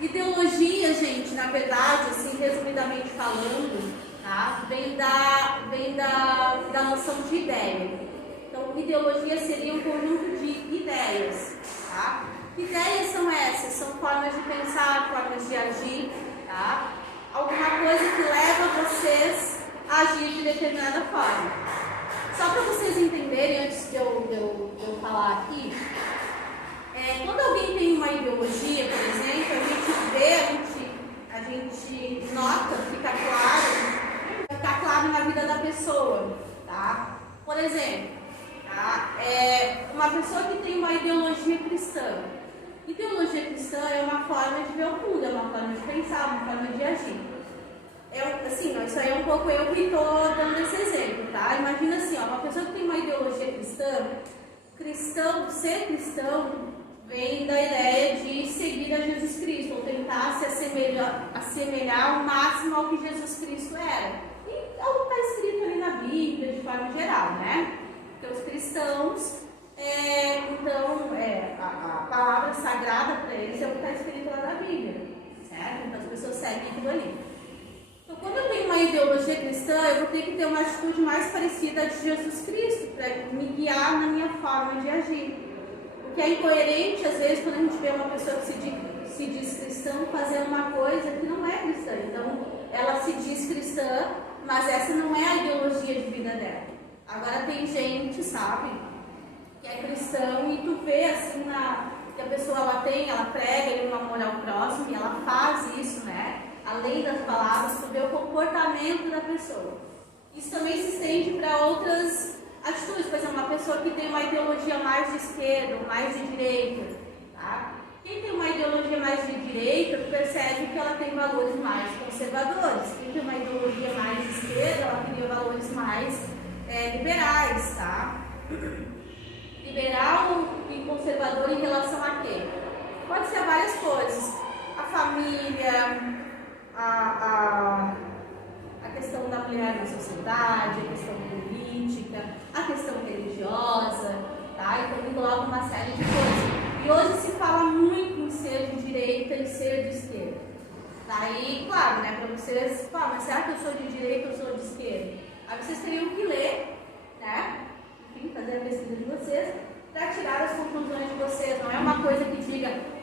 Ideologia, gente, na verdade, assim, resumidamente falando, tá? Vem da noção de ideia. Então, ideologia seria um conjunto de ideias, tá? Ideias são essas, são formas de pensar, formas de agir, tá? Alguma coisa que leva vocês a agir de determinada forma. Só para vocês entenderem, antes de eu falar aqui, quando alguém tem uma ideologia, por exemplo, a gente vê, a gente nota, fica claro na vida da pessoa, tá? Por exemplo, tá? Uma pessoa que tem uma ideologia cristã. Ideologia cristã é uma forma de ver o mundo, é uma forma de pensar, uma forma de agir. Isso aí é um pouco eu que estou dando esse exemplo, tá? Imagina assim, uma pessoa que tem uma ideologia cristã, ser cristão vem da ideia de seguir a Jesus Cristo, ou tentar se assemelhar ao máximo ao que Jesus Cristo era. E é o que está escrito ali na Bíblia, de forma geral, né? Porque os cristãos, a palavra sagrada para eles é o que está escrito lá na Bíblia, certo? Então as pessoas seguem aquilo ali. Então, quando eu tenho uma ideologia cristã, eu vou ter que ter uma atitude mais parecida à de Jesus Cristo, para me guiar na minha forma de agir. O que é incoerente, às vezes, quando a gente vê uma pessoa que se diz cristã fazendo uma coisa que não é cristã. Então, ela se diz cristã, mas essa não é a ideologia de vida dela. Agora, tem gente, sabe, que é cristão e tu vê, assim, que a pessoa ela prega um amor ao próximo e ela faz isso, né? Além das palavras, tu vê o comportamento da pessoa. Isso também se estende para outras atitudes. Por exemplo, uma pessoa que tem uma ideologia mais de esquerda ou mais de direita, tá? Quem tem uma ideologia mais de direita, tu percebe que ela tem valores mais conservadores. Quem tem uma ideologia mais de esquerda, ela teria valores mais liberais, tá? Liberal e conservador em relação a quê? Pode ser várias coisas. A família, a questão da mulher na sociedade, a questão política, a questão religiosa, tá? Então engloba uma série de coisas. E hoje se fala muito em ser de direita e ser de esquerda. Daí, claro, né, para vocês, mas será que eu sou de direita ou sou de esquerda? Aí vocês teriam que ler, né? Enfim, fazer a pesquisa de vocês, para tirar as conclusões de vocês. Não é uma coisa que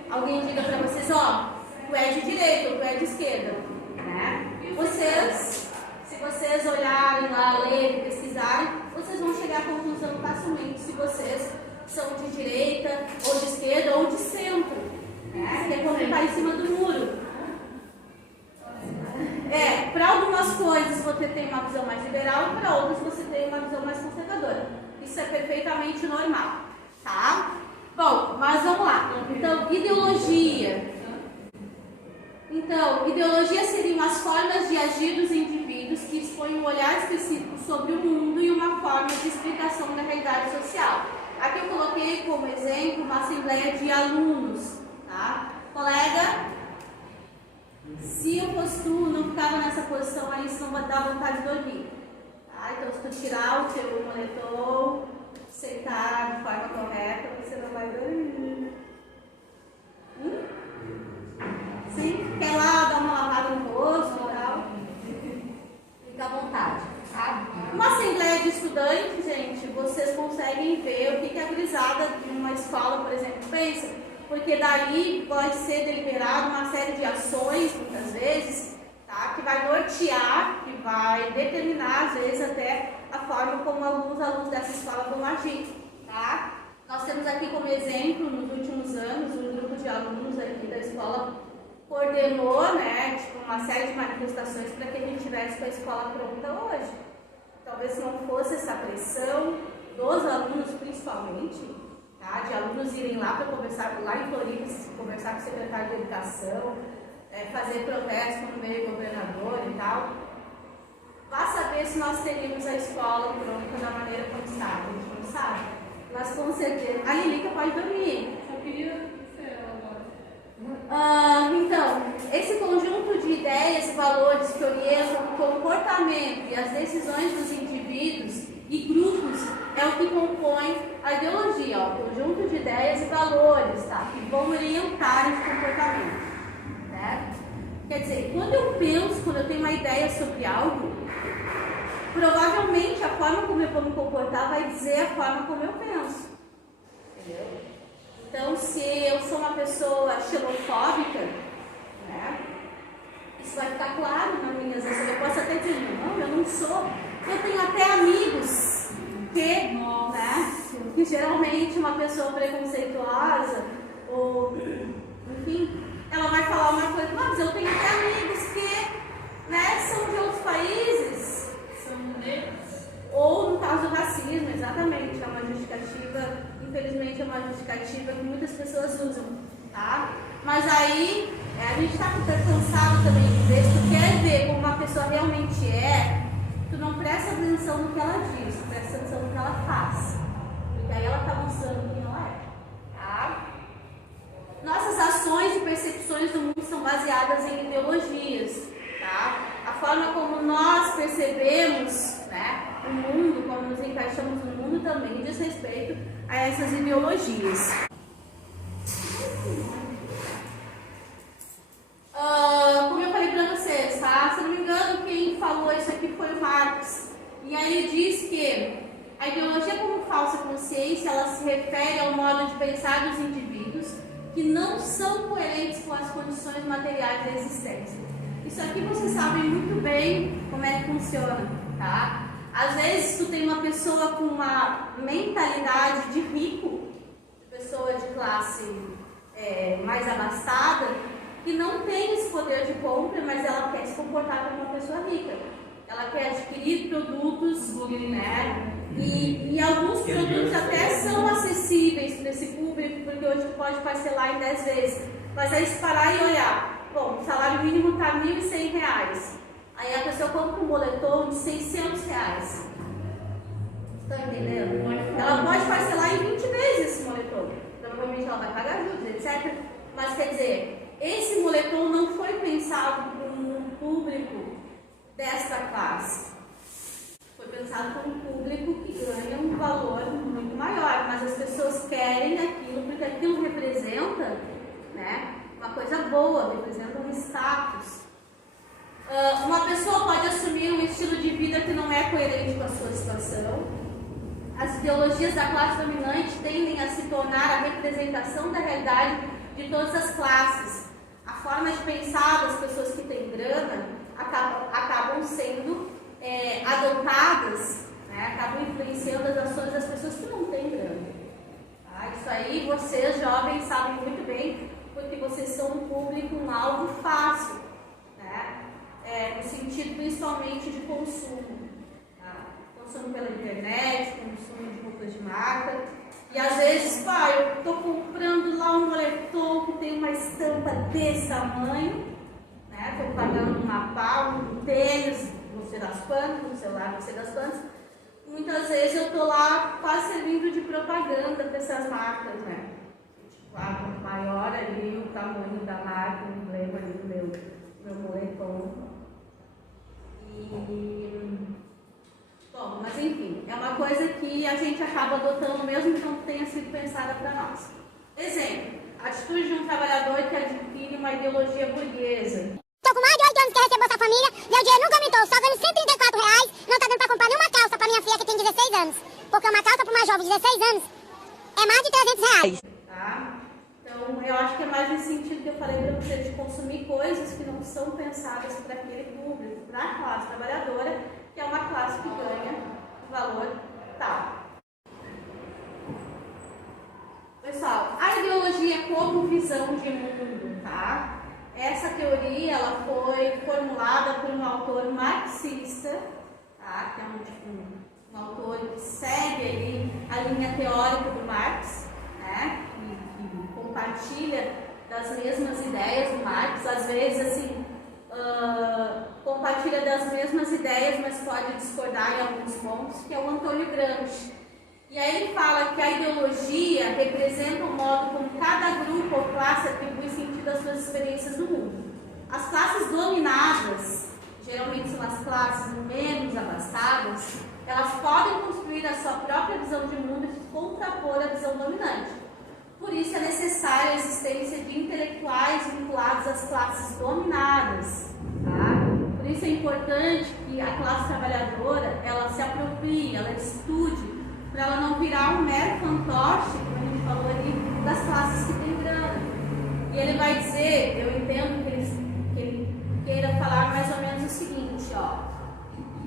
alguém diga para vocês, tu é de direita ou tu é de esquerda, né? Se vocês olharem lá, lerem, pesquisarem, vocês vão chegar à conclusão facilmente se vocês são de direita, ou de esquerda, ou de centro, né? Que é como está em cima do muro. Para algumas coisas você tem uma visão mais liberal, e para outras você tem uma visão mais conservadora. Isso é perfeitamente normal, tá? Bom, mas vamos lá. Então, ideologia. Ideologia seriam as formas de agir dos indivíduos que expõem um olhar específico sobre o mundo e uma forma de explicação da realidade social. Aqui eu coloquei como exemplo uma assembleia de alunos, tá? Colega, se eu fosse tu, não ficava nessa posição aí, senão vai dar vontade de dormir. Tá? Então, se tu tirar o teu moletom, sentar de forma correta, você não vai dormir. Sim? Quer lá dar uma lavada no rosto e tal? Fica à vontade, tá? Uma assembleia de estudantes, gente, vocês conseguem ver o que é gurizada de uma escola, por exemplo, pensa, porque daí pode ser deliberado uma série de ações, muitas vezes, tá? Que vai nortear, que vai determinar, às vezes, até a forma como alguns alunos dessa escola vão agir, tá? Nós temos aqui como exemplo, nos últimos anos, um grupo de alunos aqui da escola coordenou, né, uma série de manifestações para que a gente tivesse com a escola pronta hoje. Talvez se não fosse essa pressão dos alunos, principalmente, tá, de alunos irem lá para conversar, lá em Floripa, conversar com o secretário de Educação, fazer protesto no meio do governador e tal, vá saber se nós teríamos a escola pronta da maneira como estava. A gente não sabe. Mas com certeza. A Lilica pode dormir. Eu queria ser ela agora. Então, esse conjunto de ideias e valores que orientam o comportamento e as decisões dos indivíduos e grupos é o que compõe a ideologia, o conjunto de ideias e valores, tá? Que vão orientar esse comportamento. né? Quer dizer, quando eu tenho uma ideia sobre algo, provavelmente a forma como eu vou me comportar vai dizer a forma como eu penso. Entendeu? Então, se eu sou uma pessoa xenofóbica, né, isso vai ficar claro nas minhas ações. Eu posso até dizer, não, eu não sou. Eu tenho até amigos que geralmente uma pessoa preconceituosa, ou, enfim, ela vai falar uma coisa, mas eu tenho até amigos que, né, são de outros países. São negros. Ou no caso do racismo, exatamente, é uma justificativa, infelizmente é uma justificativa que muitas pessoas usam, tá? Mas aí, a gente está cansado também de ver, se tu quer ver como uma pessoa realmente é, tu não presta atenção no que ela diz, tu presta atenção no que ela faz. Porque aí ela está mostrando quem ela é, tá? Nossas ações e percepções do mundo são baseadas em ideologias, tá? A forma como nós percebemos, né, o mundo, como nos encaixamos no mundo, também diz respeito a essas ideologias. Como eu falei para vocês, tá? Se não me engano, quem falou isso aqui foi o Marx. E aí ele diz que a ideologia como falsa consciência, ela se refere ao modo de pensar dos indivíduos que não são coerentes com as condições materiais da existência. Isso aqui vocês sabem muito bem como é que funciona, tá? Às vezes tu tem uma pessoa com uma mentalidade de rico, pessoa de classe mais abastada, que não tem esse poder de compra, mas ela quer se comportar como uma pessoa rica. Ela quer adquirir produtos, né? E alguns produtos até são acessíveis para esse público, porque hoje tu pode parcelar em 10 vezes. Mas aí se parar e olhar, bom, o salário mínimo está R$ 1.100. Aí a pessoa compra um moletom de R$ 600. Estão entendendo? Ela pode parcelar em 20 vezes esse moletom. Provavelmente ela vai pagar juros, etc. Mas quer dizer, esse moletom não foi pensado para um público desta classe. Foi pensado por um público que ganha um valor muito maior, mas as pessoas querem aquilo porque aquilo representa, né, uma coisa boa, representa um status. Uma pessoa pode assumir um estilo de vida que não é coerente com a sua situação. As ideologias da classe dominante tendem a se tornar a representação da realidade de todas as classes. A forma de pensar das pessoas que têm grana acabam sendo adotadas, né? Acabam influenciando as ações das pessoas que não têm grana. Tá? Isso aí vocês, jovens, sabem muito bem, porque vocês são um público, um alvo fácil, né? No sentido principalmente de consumo. Tá? Consumo pela internet, consumo de roupas de marca. E às vezes, eu estou comprando lá um moletom que tem uma estampa desse tamanho, né? Estou pagando uma pau, um tênis, não sei das quantas, um celular, não sei das quantas. Muitas vezes eu estou lá quase servindo de propaganda para essas marcas, né? Tipo, quanto maior ali o tamanho da marca, o emblema ali do meu moletom. Bom, mas enfim, é uma coisa que a gente acaba adotando mesmo que não tenha sido pensada para nós. Exemplo, a atitude de um trabalhador que adquire uma ideologia burguesa. Tô com mais de 8 anos que recebo Bolsa Família, meu dinheiro nunca aumentou, só ganho R$ 134, não tá dando pra comprar nenhuma calça pra minha filha que tem 16 anos. Porque uma calça pra uma jovem de 16 anos é mais de R$ 300. Tá? Então, eu acho que é mais nesse sentido que eu falei para você, de consumir coisas que não são pensadas para aquele público, para a classe trabalhadora, que é uma classe que ganha um valor tal. Pessoal, a ideologia como visão de mundo, tá? Essa teoria, ela foi formulada por um autor marxista, tá? Que é um autor que segue ali a linha teórica do Marx, né? Que compartilha das mesmas ideias do Marx, às vezes assim, compartilha das mesmas ideias, mas pode discordar em alguns pontos, que é o Antônio Gramsci. E aí ele fala que a ideologia representa o modo como cada grupo ou classe atribui sentido às suas experiências do mundo. As classes dominadas, geralmente são as classes menos abastadas, elas podem construir a sua própria visão de mundo e contrapor a visão dominante. Por isso é necessária a existência de intelectuais vinculados às classes dominadas. Tá? Por isso é importante que a classe trabalhadora ela se aproprie, ela estude, para ela não virar um mero fantoche, como a gente falou ali, das classes que têm grana. E ele vai dizer, eu entendo que ele queira falar mais ou menos o seguinte, ó,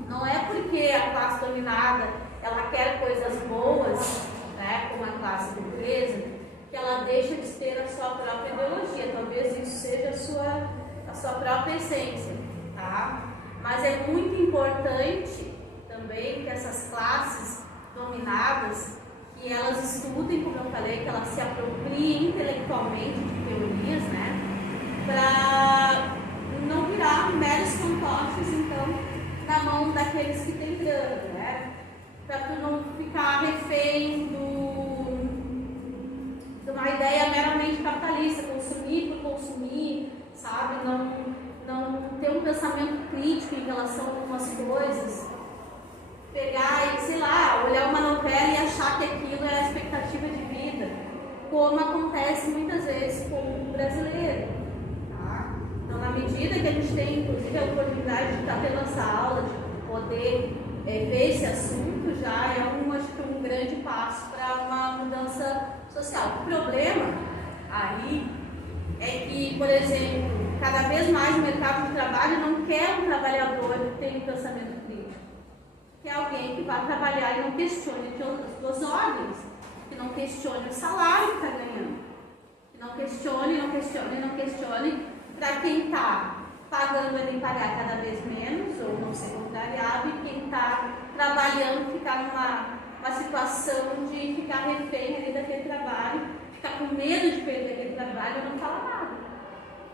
não é porque a classe dominada ela quer coisas boas, né, como a classe burguesa, que ela deixa de ter a sua própria ideologia. Talvez isso seja a sua própria essência, tá? Mas é muito importante também que essas classes dominadas, que elas estudem, como eu falei, que elas se apropriem intelectualmente de teorias, né? Para não virar meros fantoches, então, na mão daqueles que têm grana, né? Para tu não ficar refém de uma ideia meramente capitalista, consumir por consumir, sabe? Não ter um pensamento crítico em relação a algumas coisas. Pegar e, sei lá, olhar uma novela e achar que aquilo é a expectativa de vida, como acontece muitas vezes com o brasileiro. Tá? Então, na medida que a gente tem, inclusive, a oportunidade de estar tendo essa aula, de poder ver esse assunto, já é acho que um grande passo para uma mudança social. O problema aí é que, por exemplo, cada vez mais o mercado de trabalho não quer um trabalhador que tenha um pensamento crítico. Que é alguém que vai trabalhar e não questione de outras duas ordens, que não questione o salário que está ganhando, que não questione para quem está pagando ele pagar cada vez menos, ou não ser contrariado, e quem está trabalhando ficar numa situação de ficar refém ali daquele trabalho, ficar com medo de perder aquele trabalho e não falar nada.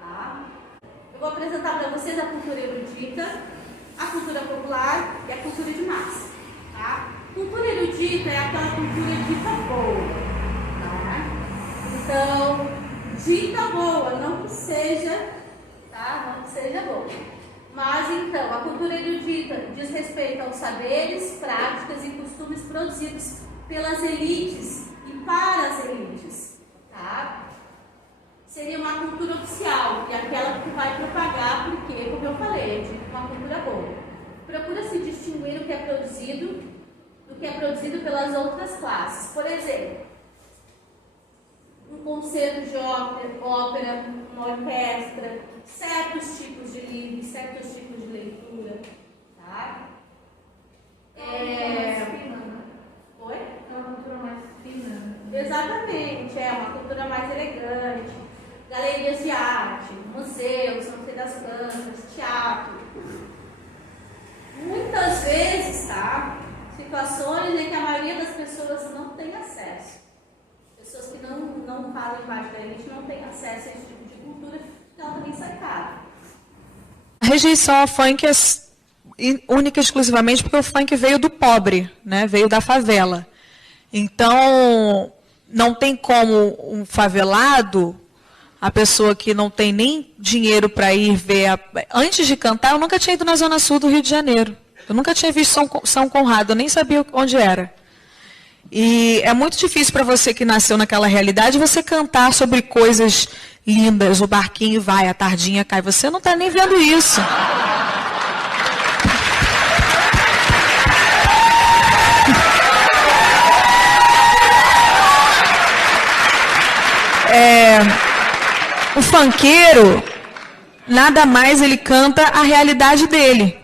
Tá? Eu vou apresentar para vocês a cultura erudita, a cultura popular e a cultura de massa. Tá? Cultura erudita é aquela cultura dita boa. Tá? Então, dita boa, não que seja, tá? Não que seja boa. Mas então, a cultura erudita diz respeito aos saberes, práticas e costumes produzidos pelas elites e para as elites. Tá? Seria uma cultura oficial, que é aquela que vai propagar, porque, como eu falei, é tipo uma cultura boa. Procura-se distinguir o que é produzido do que é produzido pelas outras classes. Por exemplo, um concerto de ópera, uma orquestra, certos tipos de livros, certos tipos de leitura. Tá? Oi? É uma cultura mais fina. Exatamente, é uma cultura mais elegante. Galerias de arte, museus, não sei das quantas, teatro. Muitas vezes, tá? Situações em que a maioria das pessoas não tem acesso. Pessoas que não fazem parte da elite não têm acesso a esse tipo de cultura, então também sai caro. A rejeição ao funk é única e exclusivamente porque o funk veio do pobre, né? Veio da favela. Então, não tem como um favelado, a pessoa que não tem nem dinheiro para ir ver... Antes de cantar, eu nunca tinha ido na Zona Sul do Rio de Janeiro. Eu nunca tinha visto São Conrado, eu nem sabia onde era. E é muito difícil para você que nasceu naquela realidade, você cantar sobre coisas lindas, o barquinho vai, a tardinha cai. Você não está nem vendo isso. O funkeiro, nada mais, ele canta a realidade dele.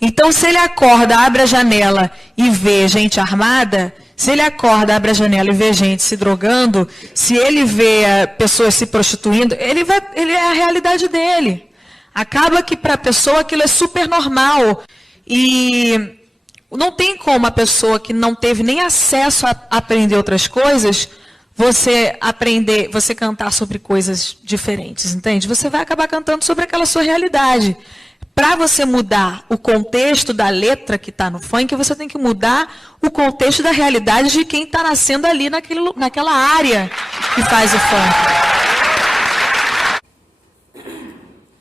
Então, se ele acorda, abre a janela e vê gente armada, se ele acorda, abre a janela e vê gente se drogando, se ele vê pessoas se prostituindo, ele é a realidade dele. Acaba que para a pessoa aquilo é super normal. E não tem como a pessoa que não teve nem acesso a aprender outras coisas, você aprender, você cantar sobre coisas diferentes, entende? Você vai acabar cantando sobre aquela sua realidade. Para você mudar o contexto da letra que está no funk, você tem que mudar o contexto da realidade de quem está nascendo ali naquela área que faz o funk.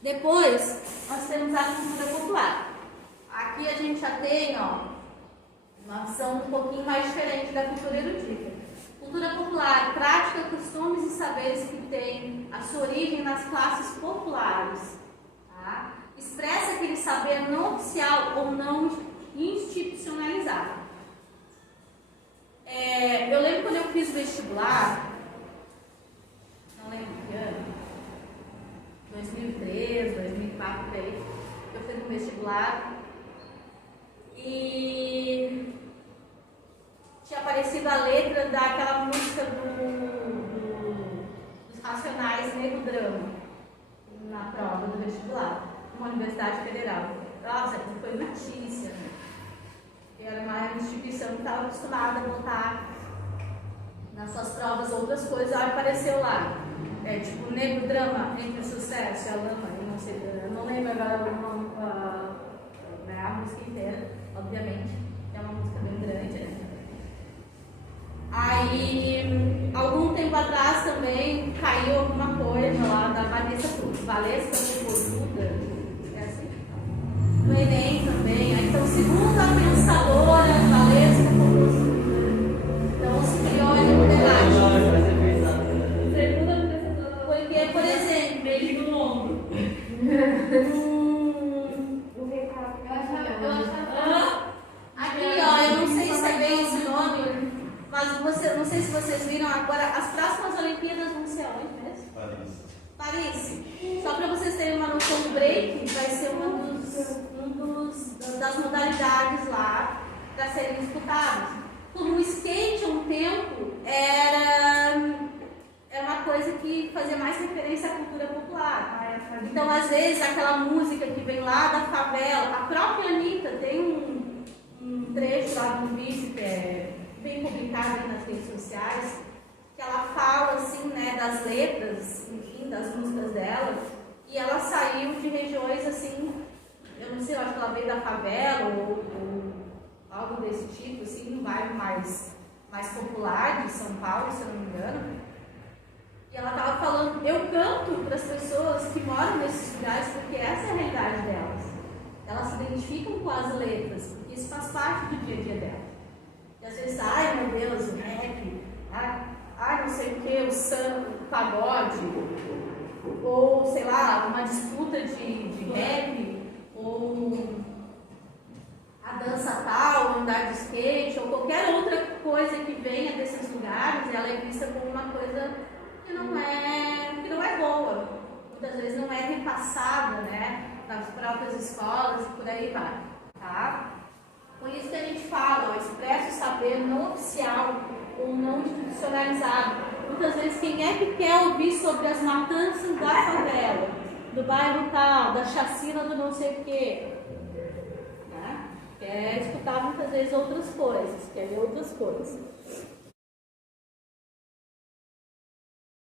Depois, nós temos a cultura popular. Aqui a gente já tem, uma visão um pouquinho mais diferente da cultura erudita. Cultura popular, prática prática, costumes e saberes que têm a sua origem nas classes populares. Tá? Expressa aquele saber não oficial ou não institucionalizado. Eu lembro quando eu fiz o vestibular, não lembro que ano, 2003, 2004, por aí, eu fiz um vestibular e tinha aparecido a letra daquela música dos Racionais, Nego Drama, na prova do vestibular, numa universidade federal. Nossa, aquilo foi notícia, né? Era uma instituição que estava acostumada a botar nas suas provas outras coisas, aí apareceu lá. Tipo, Negro Drama entre o sucesso e a lama, eu não sei, eu não lembro agora a música inteira, obviamente, é uma música bem grande, né? Aí, algum tempo atrás também caiu alguma coisa lá da Valesca Popozuda, é assim? No Enem também. Aí, então, segundo a pensadora Valesca Popozuda, então se criou ali um debate. Porque, por exemplo, Beijo no ombro. Aqui, ó, eu não sei se é bem esse nome, mas não sei se vocês viram agora, as próximas Olimpíadas vão ser onde mesmo? Paris. Só para vocês terem uma noção, o break vai ser das modalidades lá para serem disputadas. Como o skate, há um tempo, era uma coisa que fazia mais referência à cultura popular. Então, às vezes, aquela música que vem lá da favela, a própria Anitta tem um trecho lá do vídeo que é bem publicado aí nas redes sociais, que ela fala, assim, né, das letras, enfim, das músicas dela, e ela saiu de regiões, assim, eu não sei, eu acho que ela veio da favela ou algo desse tipo, assim, um bairro mais popular de São Paulo, se eu não me engano. E ela estava falando, eu canto para as pessoas que moram nesses lugares porque essa é a realidade delas. Elas se identificam com as letras, porque isso faz parte do dia a dia delas. E às vezes, ai meu Deus, o rap, ai não sei o que, o samba, o pagode, ou sei lá, uma disputa de rap, ou a dança tal, andar de skate, ou qualquer outra coisa que venha desses lugares, ela é vista como uma coisa que não é boa, muitas vezes não é repassada, né, nas próprias escolas e por aí vai, tá? Por isso que a gente fala, expressa o saber não oficial ou não institucionalizado. Muitas vezes quem é que quer ouvir sobre as matanças da favela, do bairro tal, da chacina do não sei o quê, né? Quer escutar muitas vezes outras coisas, quer ver outras coisas.